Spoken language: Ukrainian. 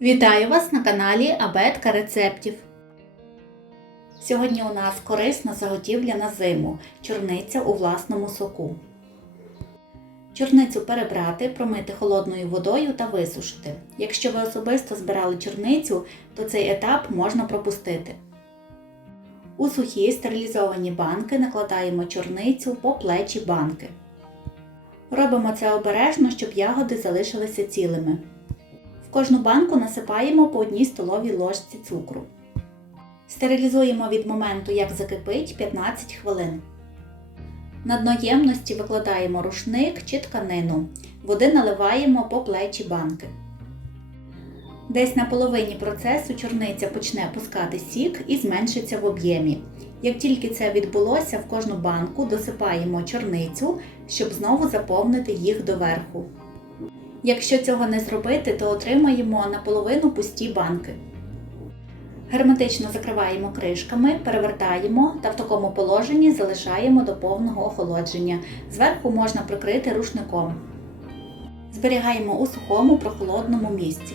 Вітаю вас на каналі Абетка рецептів. Сьогодні у нас корисна заготівля на зиму чорниця у власному соку. Чорницю перебрати, промити холодною водою та висушити. Якщо ви особисто збирали чорницю, то цей етап можна пропустити. У сухі стерилізовані банки накладаємо чорницю по плечі банки. Робимо це обережно, щоб ягоди залишилися цілими. В кожну банку насипаємо по одній столовій ложці цукру. Стерилізуємо від моменту, як закипить 15 хвилин. На дно ємності викладаємо рушник чи тканину. Води наливаємо по плечі банки. Десь на половині процесу чорниця почне пускати сік і зменшиться в об'ємі. Як тільки це відбулося, в кожну банку досипаємо чорницю, щоб знову заповнити їх доверху. Якщо цього не зробити, то отримаємо наполовину пусті банки. Герметично закриваємо кришками, перевертаємо та в такому положенні залишаємо до повного охолодження. Зверху можна прикрити рушником. Зберігаємо у сухому прохолодному місці.